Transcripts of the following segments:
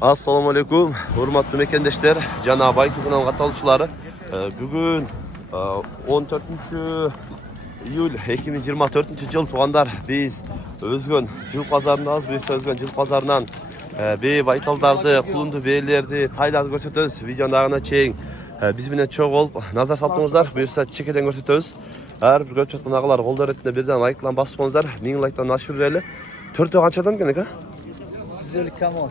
Assalamu alaikum, hurmatlı mekendeşler, Cenab-ı Aykut'un katılışçıları. Bugün 14. iyul 2024 yıl tuğanlar biz Özgün Jıl Pazarındayız. Biz Özgün Jıl Pazarından baytaldardı, kulundu beylerdi, Tayland görsötöz. Videonun ağına çeyin. Biz bile çok olup nazar saltыңыздар. Buyursa çekeden görsötöz. Her bir göçetken ağalar kolдар etinde birden like'lan basıpsаңыздар. 1000 like'dan aşırı üzerli. Törtü kançadan gene ka? 150 kam var.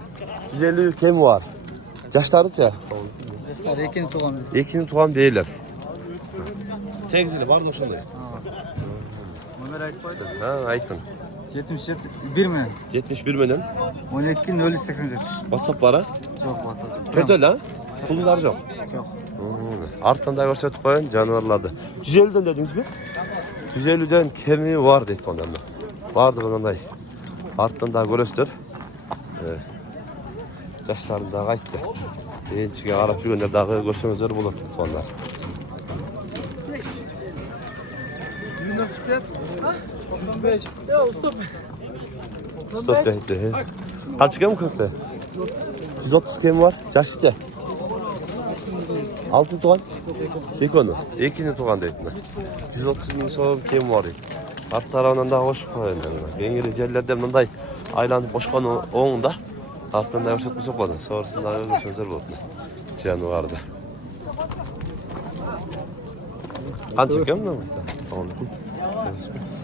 150 kem var. Yaşlarıca? Yaşlar ekini tuğan. Ekini tuğan değiller. Tegzili var mı şunday? Ömer Akbay. Ha, aytın. 71 mi? 71 menen. 12 087. WhatsApp var ha? Çok WhatsApp. Tötöl ha? Pullar yok. Çok. Arttan da gösterip koyun canavarlarda. 150'den dediniz mi? 150'den kemi var deyip ondan da. Vardır onday. Arttan da göster. Yaşlarını da qaytdı. Ençiге qarap жүргендер дагы көрсөңүздөр болот onlar. Stop deydi. Kaç kem kökte? 130 kem var. Yaşıca. Altın tuğan. Ekonu. Ekini tuğan deydi. 130 bin soğuk kem var. Art tarafından da hoş koyun. Yengeli yerlerde mınday aylanıp boşkan oğunda. Alttan da yaşatmış olmadı. Sonrasında görüşümüzler oldu. Cihanı vardı. Kan çekiyor mu? Sağ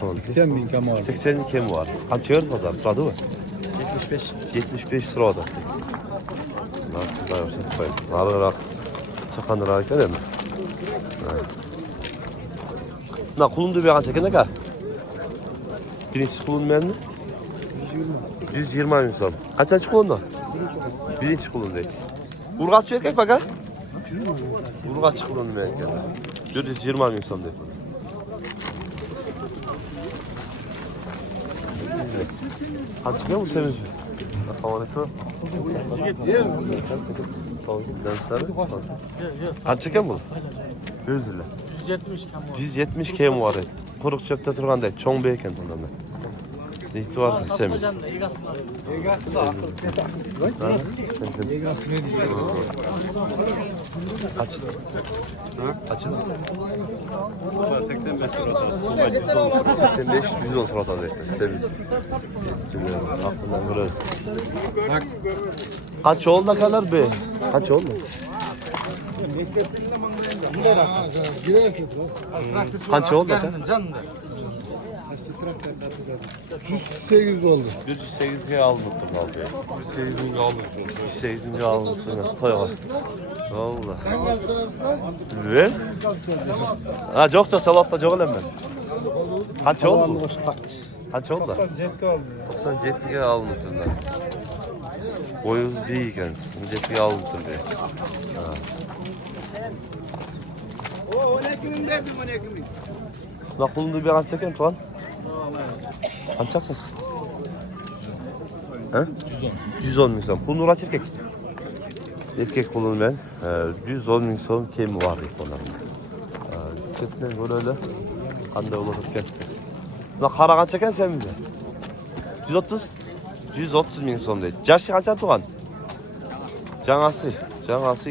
olun. 80 bin kam var. 80 bin kem var. Kan çekiyoruz pazar. Sırada mı? 75. 75 sırada. Alttan da yaşatmış koyun. Ağırarak çakanır hareket değil mi? Ne kulundu bir kan çeken ne kadar? Birincisi kulunmayan mı? 120 bin son. Kaçıncı kulundu? Birinci kulundu. Urgatçı erkek bak ha? Urgatçı kulundu ben. 120 bin son değil. Hadi çıkıyor mu Semih? Assalamu alaikum. Sağ olun. Hadi çıkıyor mu? Özürler. 170 kem var. Kuruk çöpte turganda çoğun beyken ondan ben. Zeyti var Semih. Kaç? Kaçın? 85 110 surat adı Semih. Aklından görürsün. Kaç oldu kadar be? Kaç oldu? Kaç oldu da? 108 oldu. 108'e almıştım abi. 108'e aldım. 108'e almıştım. Toyga. Valla. Ve? Ha çok da salakta çok önemli. Kaç oldu? Kaç oldu? 97'ye almıştım da. Boyuz değilken. 97'ye almıştım be. Bak bulunduğu bir an çeken Tuğan. Ançaksız. He? 110 bin son. Bulunduğu kaç erkek? Erkek bulunduğu ben. 110 bin son kemi var deyip onların. Ketinen böyle öyle. Kanda olur etken. Buna kara kaç çeken sen bize? 130? 130 bin son deyip. Yaşı kaç Tuğan? Canası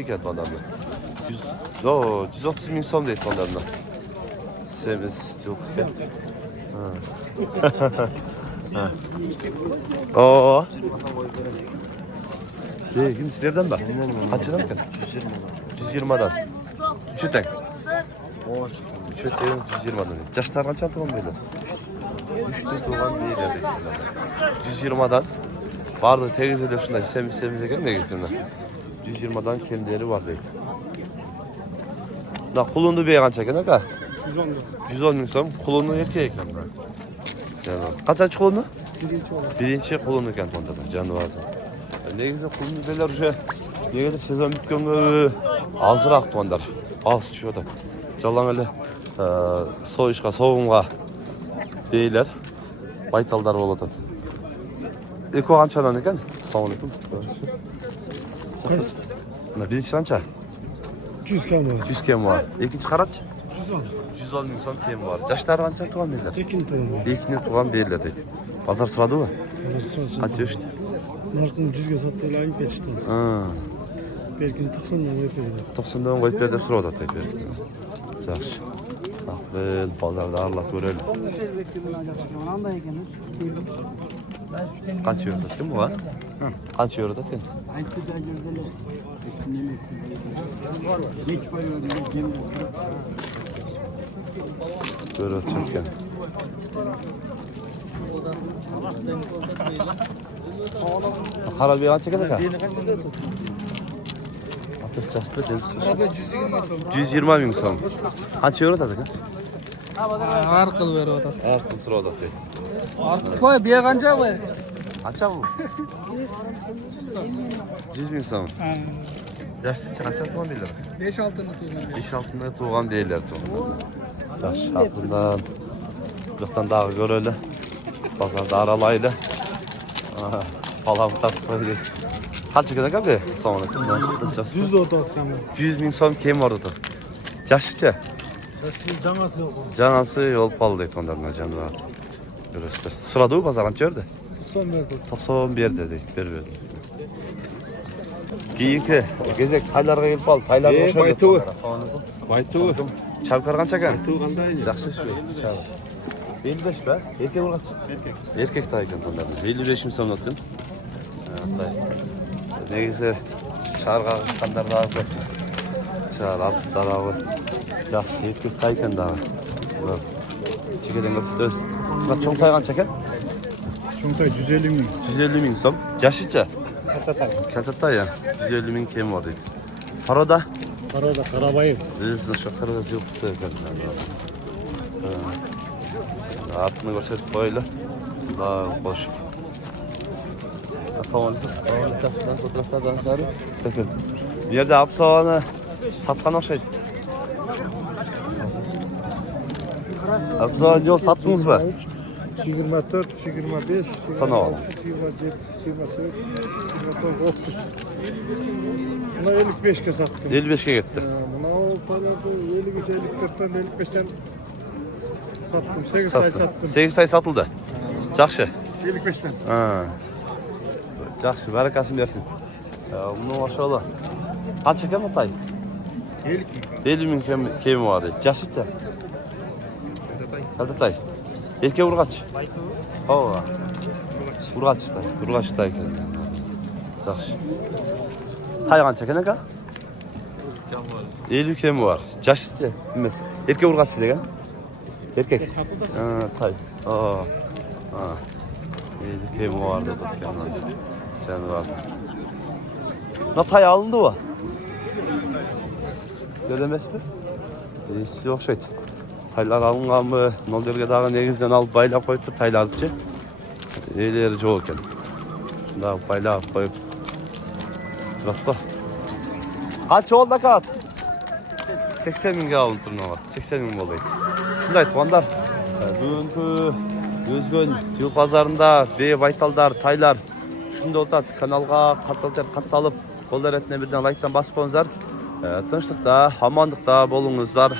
iken onların. 130 bin son deyip onların. Semiz çok güzel. Oo. Kimisi nereden bak? Kaçıdan mı? 120'dan. Üçüten. Üçüten 120'dan. Yaşlar kaçan tuğan beyler? Üçte tuğan beyler. 120'dan. Vardı tegiz ediyor şundan. Semize gelin de gitsinler. 120'dan kendileri var değil. Da kulundu bir yagan çeken ne kadar? 110 bin son kulunu erkek ekran. Canım. Kaçıncı kulunu? Birinci kulunu eken onda canı vardı. Ne güzel kulunu beler uje. Ne kadar sezon bitken azırak tuğanlar. Az çıkıyor da. Çalan öyle soğuşka, soğunga değiller. Baytaldar oladı. Eko kançadan eken? Assalamu alaikum. Sasat. Birinci kança? 200 kam var. 100 kem var. İkinci karaç? 110. 110 bin son kem var. Yaşlar kança tuğan beyler? Tekin tuğan var. Dekini tuğan beyler deydi. Pazar sırada mı? Sırası. Kaç yaşta? Narkını 100'ge sattı ayıp geçişten. Belki 90'dan öpeydi. 90'dan koyup berdi surada ataydı. Yaxşı. Ahvel pazarda arlap görelim. Kaç euro değil mi bu ha? Kaç euro da değil mi? Böyle çekken. Harabiye kaç çekin ka? Atas çaşpı deniz. 120 bin son. Kaç euro da değil mi? Arqıl ver odat. Arqıl surada değil. Arqıl koy, bir qancha bu? Kaça bu? 100 bin son. Yaşlı kaça tuğan değiller? 5-6'ını tuğum. 5 altında tuğan değiller tuğan. Yaş altından. Yoktan dağı göröyle. Pazarda aralayla. Falan tatlı. Kaç çıkacak abi? Sonra. 100 orta askan var. 100 bin son kim vardı da? Yaşlıca. Canası yok. Canası yol pahalı deydi onların canı var. Görürsün. Sırada bu pazarın çördü. 90 verdi. 91 dedi. Bir verdi. Giyiki. Gezek taylarga gelip al. Taylarga hoş Baytuğu. Baytuğu. Çavkar kança kan? Baytuğu qanday? Жақсы şu. 55 be. Erkek urgaç. Erkek taykan onların. 55 mi somnat kun? Tay. Negisi şarga qandar razı. Çar alt tarafı. Жақсы erkek taykan da. Zor. Çekeden gelse döz. Buna çoğun taygan çeken? Çoğuntay 150 bin. 150 bin som. Yaşıca. Katatay. Kaltatay ya. 150 bin kem var dedi. Paroda? Parada Karabayır. Biz şu karagaz yok sevken. Atını gösterip böyle. Daha boş. Soğanı sattan sotraslardan çağırıyor. Bakın. Bir yerde hap soğanı satkan okşaydı. Hap soğanı yol sattınız mı? 24, 25, Sana var. 27, 28, 29, 30. Buna 55'ke sattım. 55'e gitti. Buna o parada 53, 54'ten 55'ten sattım. 8 say Sattı. sattım. 8 say satıldı. Жақсы. 55'ten. Ha. Жақсы, бәрекасын берсін. Bunu maşallah. Kaç kem atay? 50 bin kemi var. Жақсы da. Kaltatay. Erkek urgaç. Hava. Urgaç tay. Urgaç tay ekan. Жақсы. Tay kança eken aka? 50 kemi var. Жақсы da. Bilmez. Erkek urgaç degen. Erkek. Tay. Ha. 50 kemi vardı da kenarda. Sen var. Na tay alındı o. Göremez mi? Esi yok şey. Taylar alıngan mı? Nolderge dağı negizden alıp baylap koyup taylardıcı. Eyleri çoğu eken. Daha baylap koyup. Rasta. Kaç oldu kat? 80 bin alın turnuva. 80 bin olaydı. Şunday tuğanlar. Bugünkü Özgün Tüy pazarında bey baytalдар, taylar. Şunda oltat kanalga kattalып, kol eretine birden like'tan basıp koyunuzlar. Tınçlıkta, amandыкта bolуңуздар.